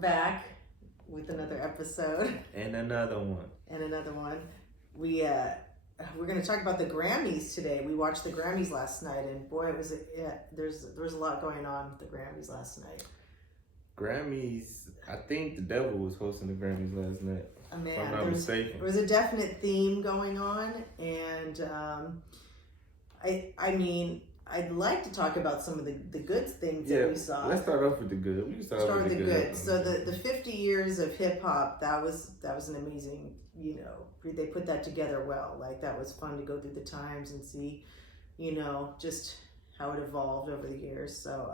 back with another episode. And another one. We're going to talk about the Grammys today. We watched the Grammys last night, and boy, there was a lot going on with the Grammys last night. Grammys, I think the devil was hosting the Grammys last night. If I'm not mistaken. There was a definite theme going on, and I mean, I'd like to talk about some of the good things that we saw. Let's start off with the good. We can start with the good. So the 50 years of hip hop, that was an amazing, they put that together well. Like, that was fun to go through the times and see, just how it evolved over the years. So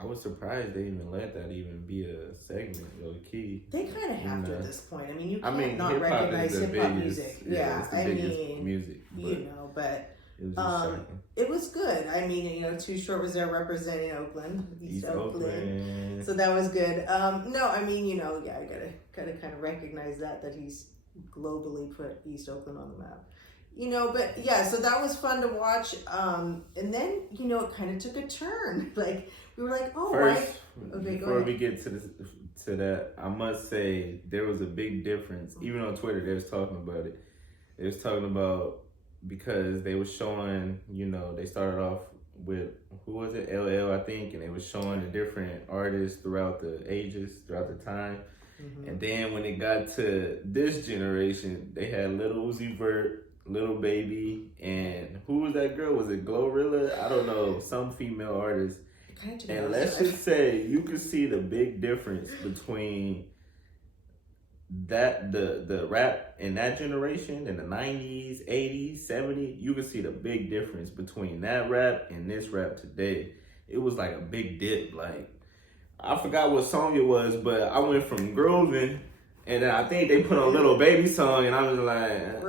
I was surprised they even let that even be a segment, low key. They kind of have to at this point. I mean, you can't not recognize hip hop music. It's the biggest music. But it was good. I mean, Too Short was there representing East Oakland. So that was good. I gotta kind of recognize that he's globally put East Oakland on the map. But yeah, so that was fun to watch. And then, it kind of took a turn. Like, we were like, oh, first, before we get to that, I must say there was a big difference. Even on Twitter, they was talking about it. They was talking about, because they was showing, they started off with, who was it? LL, I think, and they was showing the different artists throughout the ages, throughout the time. Mm-hmm. And then when it got to this generation, they had Lil Uzi Vert, Lil Baby, and who was that girl? Was it Glorilla? I don't know, some female artist. And let's just say you could see the big difference between that the rap in that generation in the 90s, 80s, 70s. You could see the big difference between that rap and this rap today. It was like a big dip. Like, I forgot what song it was, but I went from grooving, and then I think they put on Lil Baby song, and I was like,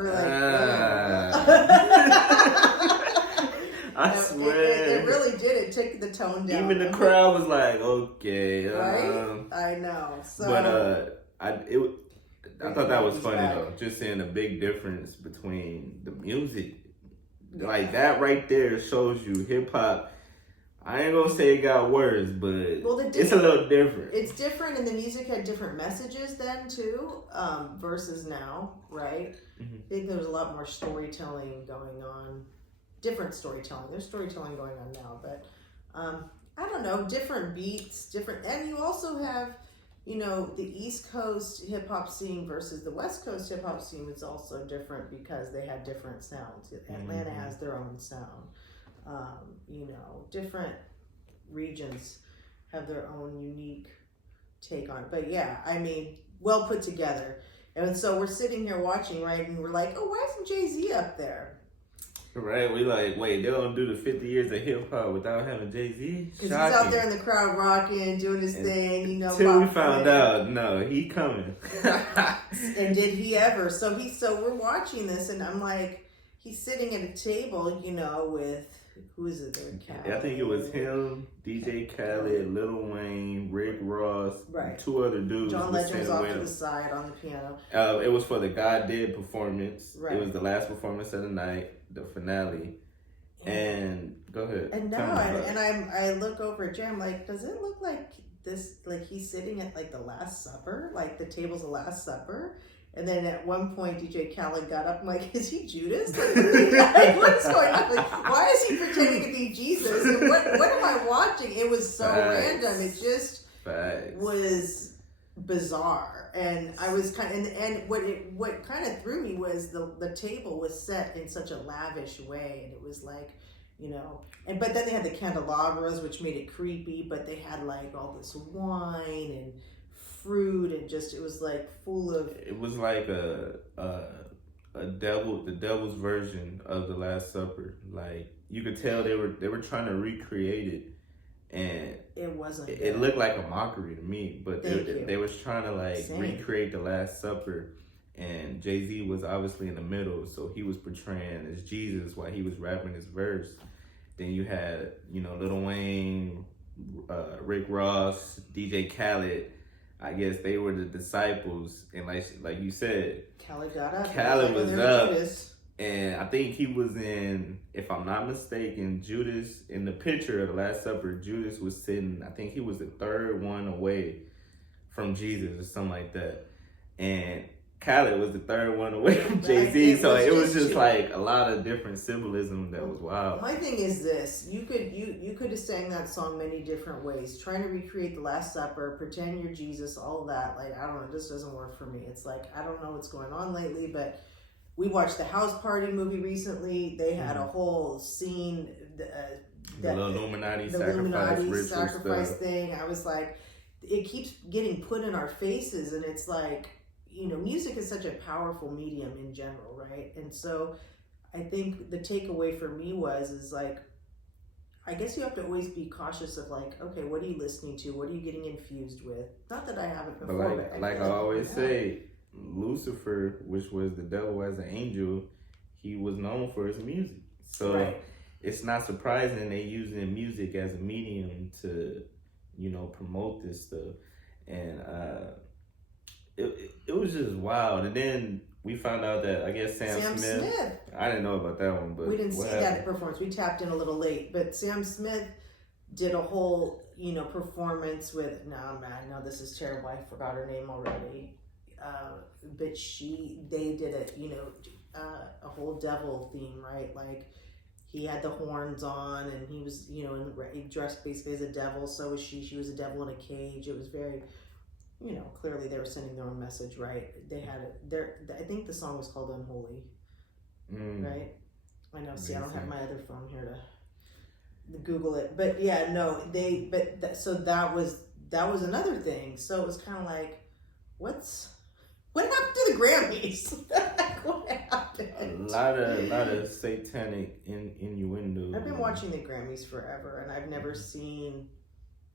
I swear. It really did. It took the tone down. Even the crowd was like, okay. Right? I know. So, but I thought that was funny though. Just seeing a big difference between the music. Yeah. Like, that right there shows you hip hop. I ain't gonna say it got worse, but it's a little different. It's different, and the music had different messages then too, versus now, right? Mm-hmm. I think there was a lot more storytelling going on. Different storytelling. There's storytelling going on now, but I don't know, different beats, and you also have, the East Coast hip hop scene versus the West Coast hip hop scene is also different because they had different sounds. Atlanta has their own sound. Different regions have their own unique take on it. But yeah, well put together. And so we're sitting here watching, right? And we're like, oh, why isn't Jay-Z up there? Right, we like, wait, they don't do the 50 years of hip hop without having Jay-Z? Because he's out there in the crowd rocking, doing his thing, Till we found out, no, he coming. And did he ever? So we're watching this, and I'm like, he's sitting at a table, with, who is it there? I think it was him, DJ Khaled, Lil Wayne, Rick Ross, right. Two other dudes. John Legend was off to the side on the piano. It was for the God Did performance. Right. It was the last performance of the night, the finale. And go ahead. And I look over at Jay, I'm like, does it look like this, like he's sitting at like the Last Supper? Like the table's the Last Supper? And then at one point, DJ Khaled got up. I'm like, is he Judas? Like, what's going on? Like, why is he pretending to be Jesus? And what am I watching? It was so random. It just was bizarre. And I was and what kind of threw me was the table was set in such a lavish way, and it was like, but then they had the candelabras, which made it creepy. But they had like all this wine and fruit, and just, it was like full of, it was like the devil's version of the Last Supper. Like, you could tell they were trying to recreate it, and it wasn't, it looked like a mockery to me, but they was trying to recreate the Last Supper, and Jay-Z was obviously in the middle, so he was portraying as Jesus while he was rapping his verse. Then you had Lil Wayne, Rick Ross, DJ Khaled. I guess they were the disciples, and like you said, Khaled got up. Khaled was up, and I think he was in, if I'm not mistaken, Judas, in the picture of the Last Supper, Judas was sitting, I think he was the third one away from Jesus or something like that. And Khaled was the third one away from Jay-Z, so it was just like a lot of different symbolism that was wild. My thing is this: you could have sang that song many different ways, trying to recreate the Last Supper, pretend you're Jesus, all that. Like, I don't know, this doesn't work for me. It's like, I don't know what's going on lately, but we watched the House Party movie recently. They had a whole scene, the Illuminati sacrifice thing. I was like, it keeps getting put in our faces, and it's like, music is such a powerful medium in general, right? And so I think the takeaway for me is like, I guess you have to always be cautious of like, okay, what are you listening to? What are you getting infused with? Not that I haven't before, but like I always say, Lucifer, which was the devil as an angel, he was known for his music. So it's not surprising they using music as a medium to, promote this stuff. And it was just wild. And then we found out that I guess Sam Smith. I didn't know about that one, but we didn't see that performance. We tapped in a little late, but Sam Smith did a whole performance with no, this is terrible. I forgot her name already. But they did a whole devil theme, right? Like he had the horns on, and he was he dressed basically as a devil. So was she. She was a devil in a cage. It was very. Clearly they were sending their own message, right? They had it. I think the song was called "Unholy," right? I know. See, I don't have my other phone here to Google it, but yeah, no, so that was another thing. So it was kind of like, what happened to the Grammys? What happened? A lot of satanic innuendo. I've been watching the Grammys forever, and I've never seen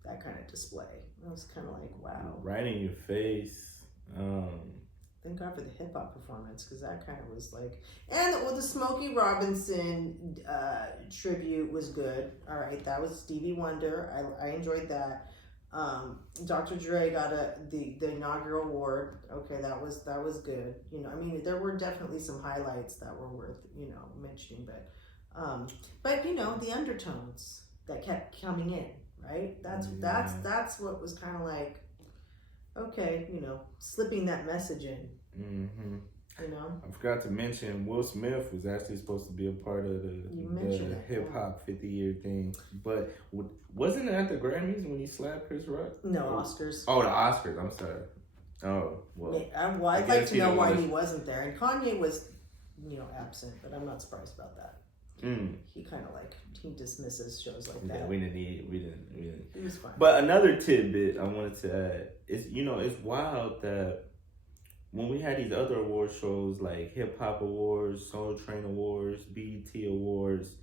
that kind of display. I was kind of like, wow. Right in your face. Thank God for the hip hop performance, because that kind of was like, and the Smokey Robinson tribute was good. All right, that was Stevie Wonder. I enjoyed that. Dr. Dre got the inaugural award. Okay, that was good. There were definitely some highlights that were worth mentioning, but the undertones that kept coming in. Right? That's what was kind of like, okay, slipping that message in. Mm-hmm. I forgot to mention Will Smith was actually supposed to be a part of the hip hop 50-year thing, but wasn't it at the Grammys when he slapped Chris Rock? No, Oscars. Oh, the Oscars. I'm sorry. Oh, well. I'd like to know why he wasn't there, and Kanye was, absent, but I'm not surprised about that. He kind of he dismisses shows like that. Yeah, we didn't. He was fine. But another tidbit I wanted to add is, it's wild that when we had these other award shows like Hip Hop Awards, Soul Train Awards, BET Awards,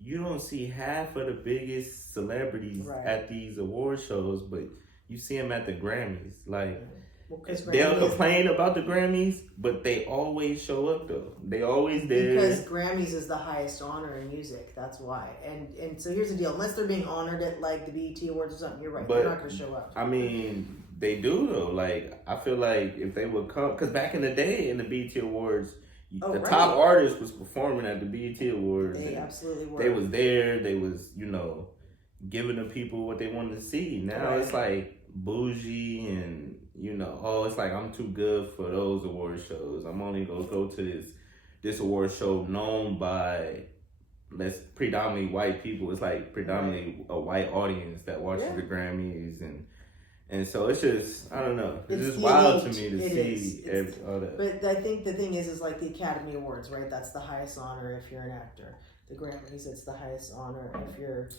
you don't see half of the biggest celebrities at these award shows, but you see them at the Grammys. Like, they'll complain about the Grammys, but they always show up though. They always there. Because Grammys is the highest honor in music. That's why. And so here's the deal. Unless they're being honored at like the BET Awards or something, you're right. They're not going to show up. I mean, they do though. Like, I feel like if they would come, because back in the day in the BET Awards, top artist was performing at the BET Awards. They absolutely were. They was there. They was, giving the people what they wanted to see. Now it's like bougie and it's like I'm too good for those award shows. I'm only gonna go to this award show known by predominantly white people. It's like predominantly a white audience that watches the Grammys, and so it's just, I don't know. It's just wild to me to see all that. But I think the thing is like the Academy Awards, right? That's the highest honor if you're an actor. The Grammys, it's the highest honor if you're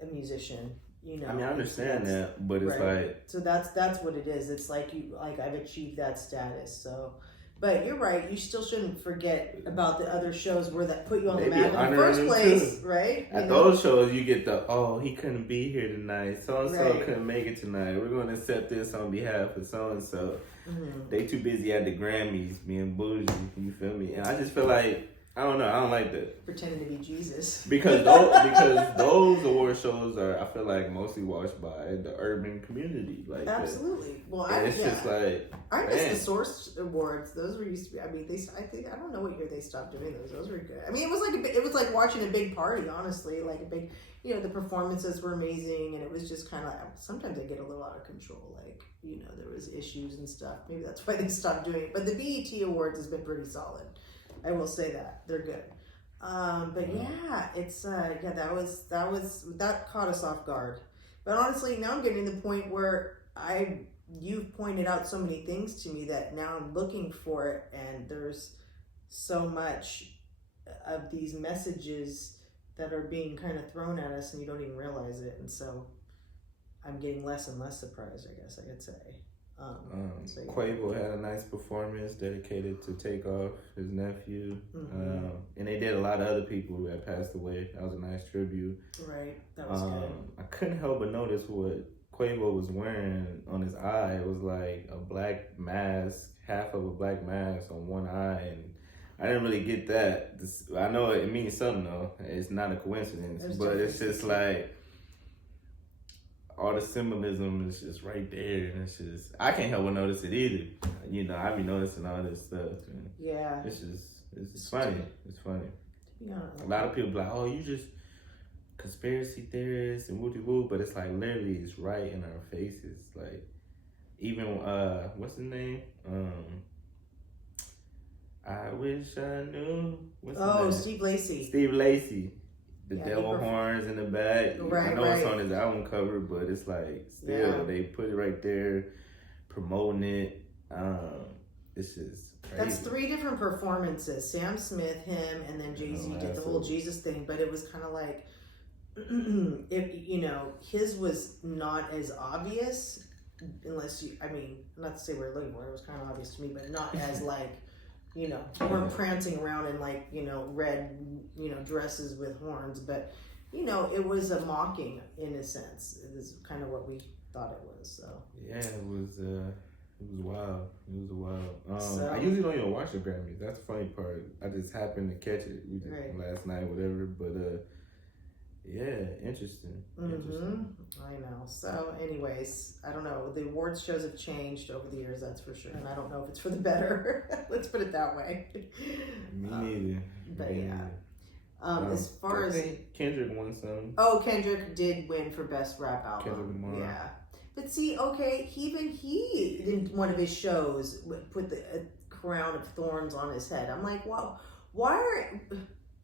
a musician. I understand that, but it's like, so that's what it is. It's like I've achieved that status. So, but you're right. You still shouldn't forget about the other shows that put you on the map in the first place, right? At those shows, you get he couldn't be here tonight. So and so couldn't make it tonight. We're going to accept this on behalf of so and so. They too busy at the Grammys being bougie. You feel me? And I just feel like I don't know. I don't like that. Pretending to be Jesus. Because those award shows are, I feel like, mostly watched by the urban community. Like absolutely. Well, it's just like I miss the Source Awards. Those were used to be. I mean, I don't know what year they stopped doing those. Those were good. I mean, it was like watching a big party. Honestly, like a big. The performances were amazing, and it was just kind of like sometimes they get a little out of control. Like there was issues and stuff. Maybe that's why they stopped doing it. But the BET Awards has been pretty solid. I will say that they're good. But yeah, it's that caught us off guard. But honestly, now I'm getting to the point where you've pointed out so many things to me that now I'm looking for it, and there's so much of these messages that are being kind of thrown at us, and you don't even realize it. And so I'm getting less and less surprised, I guess I could say. Quavo had a nice performance dedicated to Takeoff, his nephew. Mm-hmm. And they did a lot of other people who had passed away. That was a nice tribute. Right, that was good. I couldn't help but notice what Quavo was wearing on his eye. It was like a black mask, half of a black mask on one eye, and I didn't really get that. I know it means something though. It's not a coincidence, but it's just like all the symbolism is just right there, and it's just I can't help but notice it either. I be noticing all this stuff. And yeah, it's funny. It's funny. Yeah. A lot of people be like, "Oh, you just conspiracy theorists and woo woo," but it's like literally it's right in our faces. Like even what's his name? I wish I knew. What's his name? Steve Lacy. Steve Lacy. The devil horns in the back. Right, I know it's on his album cover, but it's like still they put it right there, promoting it. It's just crazy. That's 3 different performances. Sam Smith, him, and then Jay-Z did the whole Jesus thing, but it was kind of like, his was not as obvious, unless not to say we're looking for it, it was kind of obvious to me, but not as like, they weren't prancing around in like, red, dresses with horns, but, it was a mocking in a sense. It is kind of what we thought it was, so. Yeah, it was wild. It was wild. I usually don't even watch the Grammys. That's the funny part. I just happened to catch it last night, whatever, but, yeah, interesting. Mm-hmm. I know. So, anyways, I don't know. The awards shows have changed over the years, that's for sure. And I don't know if it's for the better. Let's put it that way. Me neither. But yeah. As far as Kendrick won some. Oh, Kendrick did win for Best Rap Album. Kendrick Lamar. Yeah. But see, okay, even he in one of his shows put the crown of thorns on his head. I'm like, wow, why are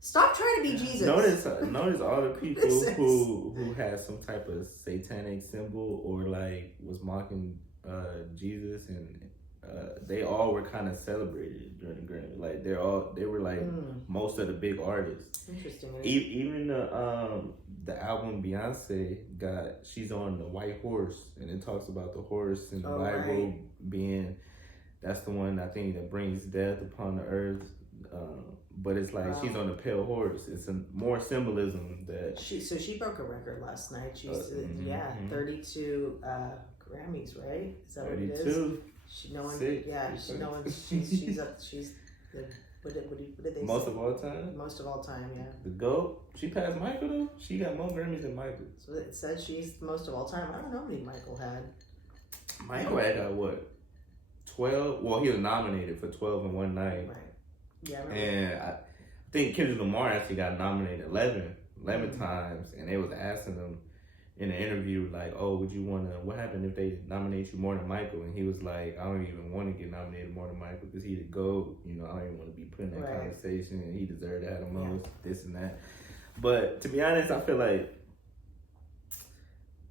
stop trying to be Jesus. Notice all the people who had some type of satanic symbol or like was mocking Jesus, and they all were kind of celebrated during the Grammy. Like they were like most of the big artists. Interesting. Even the album Beyonce got, she's on the white horse, and it talks about the horse and the Bible being, that's the one I think that brings death upon the earth. But it's like she's on a pale horse. It's more symbolism that she broke a record last night. She's 32 Grammys, right? Is that 32? What it is? She's up. She's the what did they most say? Of all time. Most of all time, yeah. The GOAT. She passed Michael though. She got more Grammys than Michael. So it says she's the most of all time. I don't know how many Michael had. Michael had got what? 12. Well, he was nominated for 12 in one night. Right. Yeah, I and I think Kendrick Lamar actually got nominated 11 times, and they was asking him in the interview like, "Oh, what happened if they nominate you more than Michael?" And he was like, "I don't even want to get nominated more than Michael because he the GOAT. I don't even want to be put in that conversation, and he deserved to have the most, this and that." But to be honest, I feel like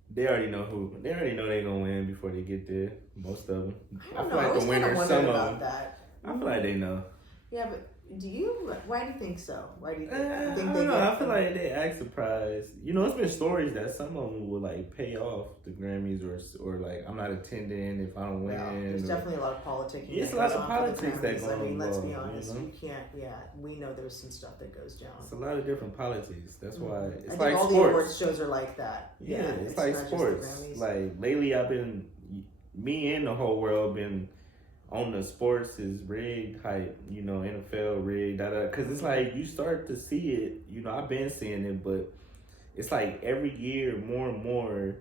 they already know they're gonna win before they get there. Most of them. I feel like the winners, some of them. That. I feel like they know. Yeah, but why do you think so? Why do you think? I don't know. I feel like they act surprised. It's been stories that some of them will like pay off the Grammys or like I'm not attending if I don't win. Well, there's definitely a lot of politicking. It's a lot of politics that goes on. Let's be honest. You can't. Yeah, we know there's some stuff that goes down. It's a lot of different politics. That's why it's I like think all sports. the awards shows are like that. Yeah, it's like sports. Like lately, me and the whole world been on the sports is rigged hype, you know, NFL rigged, because it's like you start to see it. You know, I've been seeing it, but it's like every year more and more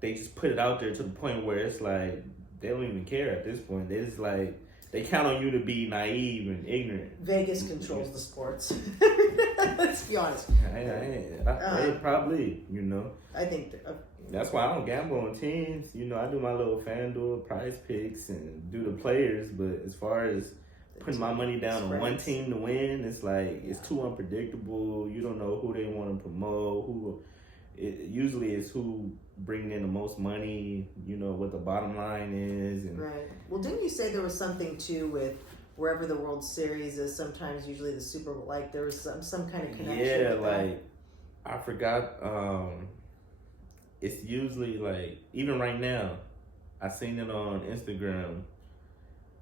they just put it out there to the point where it's like they don't even care at this point. It's like they count on you to be naive and ignorant. Vegas controls the sports. Let's be honest. Probably, you know. I think that's why I don't gamble on teams. You know, I do my little FanDuel prize picks and do the players, but as far as putting my money down on one team to win, it's like it's too unpredictable. You don't know who they want to promote. Usually it's who bringing in the most money. You know what the bottom line is. And right. Well, didn't you say there was something too with wherever the World Series is? Sometimes, usually the Super Bowl. Like there was some kind of connection. Yeah, like I forgot. It's usually like even right now. I seen it on Instagram.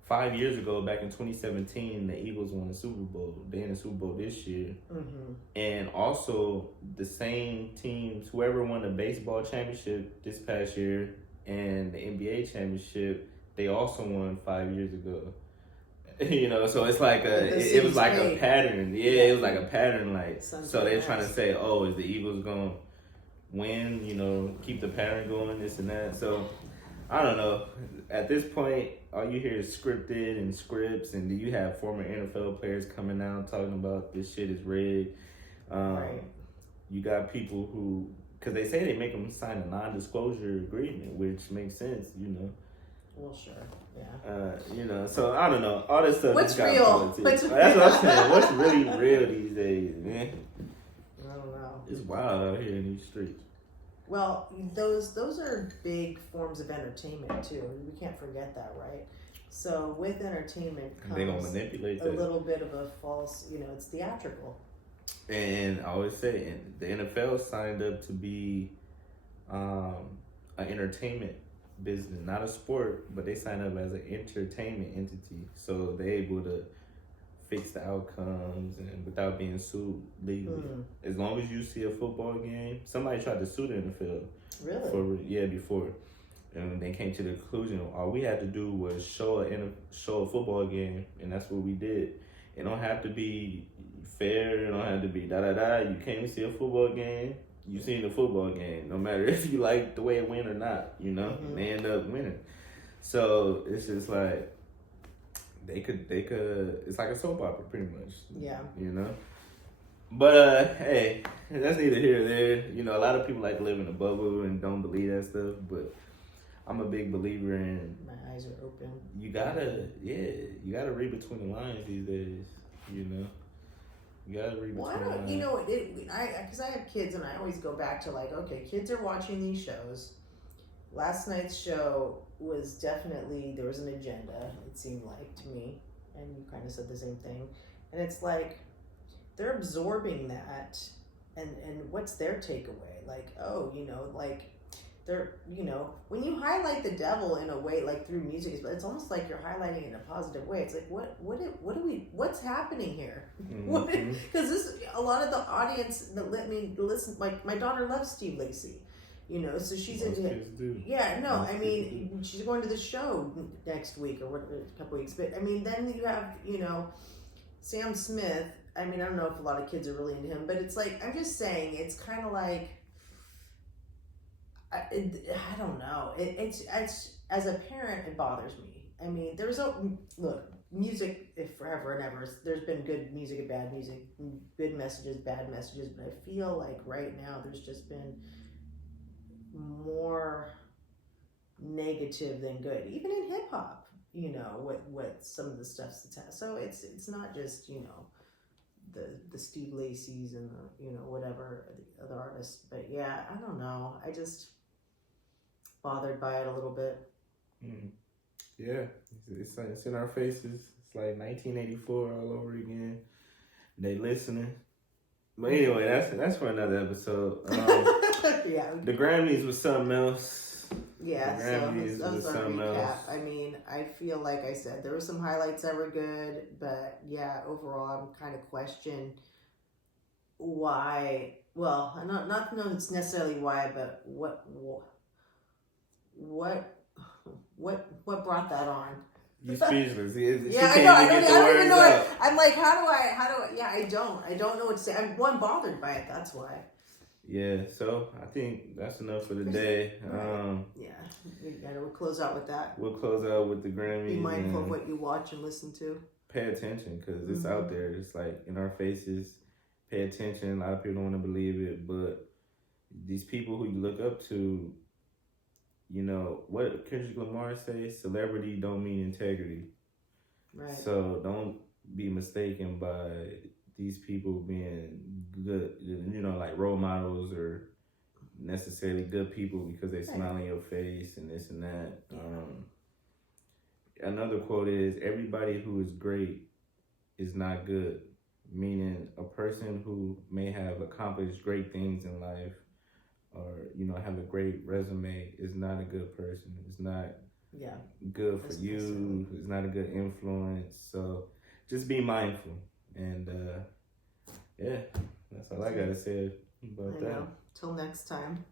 5 years ago, back in 2017, the Eagles won the Super Bowl. They in the Super Bowl this year. Mm-hmm. And also, the same teams, whoever won the baseball championship this past year and the NBA championship, they also won 5 years ago. You know, so it's like it was like a pattern. Yeah, it was like a pattern. Like, so they're trying to say, oh, is the Eagles going to win? You know, keep the pattern going, this and that. So, I don't know. At this point, all you hear is scripted and scripts, and you have former NFL players coming out talking about this shit is rigged. Right. You got people who, because they say they make them sign a non-disclosure agreement, which makes sense, you know. Well, sure, yeah. You know, so I don't know. All this stuff. What's real? That's what I'm saying. What's really real these days, man? I don't know. It's wild out here in these streets. Well, those are big forms of entertainment too. We can't forget that, right? So with entertainment comes they gonna manipulate a little bit of a false, you know, it's theatrical. And I always say, the NFL signed up to be an entertainment business, not a sport, but they signed up as an entertainment entity, so they're able to fix the outcomes and without being sued legally. As long as you see a football game, somebody tried to sue the NFL. Really? Before. And they came to the conclusion all we had to do was show a football game, and that's what we did. It don't have to be fair, it don't have to be da-da-da. You came to see a football game, you seen the football game, no matter if you like the way it went or not, you know? Mm-hmm. They end up winning. So it's just like they could it's like a soap opera pretty much. Yeah. You know? But hey, that's neither here nor there. You know, a lot of people like to live in a bubble and don't believe that stuff, but I'm a big believer in my eyes are open. You gotta read between the lines these days, you know? You gotta read between the lines. You know, because I have kids and I always go back to like, okay, kids are watching these shows. Last night's show was definitely, there was an agenda, it seemed like to me, and you kind of said the same thing. And it's like, they're absorbing that, and what's their takeaway? Like, oh, you know, like, they're, you know, when you highlight the devil in a way, like through music, it's almost like you're highlighting it in a positive way. It's like, what's happening here? Mm-hmm. Because this, a lot of the audience that let me listen, like my daughter loves Steve Lacy, you know, so she's into it. Yeah, no, I mean, she's going to the show next week or a couple weeks, but I mean, then you have, you know, Sam Smith. I mean, I don't know if a lot of kids are really into him, but it's like, I'm just saying, it's kind of like, I don't know. It's as a parent, it bothers me. I mean, music forever and ever. There's been good music and bad music, good messages, bad messages. But I feel like right now there's just been more negative than good, even in hip hop. You know what some of the stuff's that's so it's not just, you know, the Steve Lacy's and the, you know, whatever the other artists. But yeah, I don't know. I just bothered by it a little bit. Yeah, it's in our faces. It's like 1984 all over again. They listening. But anyway, that's for another episode. Yeah. The Grammys was something else. Yeah, so that was our recap. Else. I mean, I feel like I said there were some highlights that were good, but yeah, overall, I'm kind of questioning why. Well, not know it's necessarily why, but what brought that on? You speechless. She Yeah, I can't know. I even don't, get the I don't even words know out. it. I'm like, how do I? Yeah, I don't know what to say. I'm one bothered by it. That's why. Yeah, so I think that's enough for the day. Right. Yeah, we'll close out with that. We'll close out with the Grammys. Be mindful of what you watch and listen to. Pay attention because it's out there. It's like in our faces. Pay attention. A lot of people don't want to believe it, but these people who you look up to, you know, what Kendrick Lamar say? Celebrity don't mean integrity. Right. So don't be mistaken by these people being good, you know, like role models or necessarily good people because they smile in your face and this and that. Another quote is, everybody who is great is not good, meaning a person who may have accomplished great things in life or, you know, have a great resume is not a good person. It's not good for you. It's not a good influence. So just be mindful. And yeah, that's all I got to say about that. Till next time.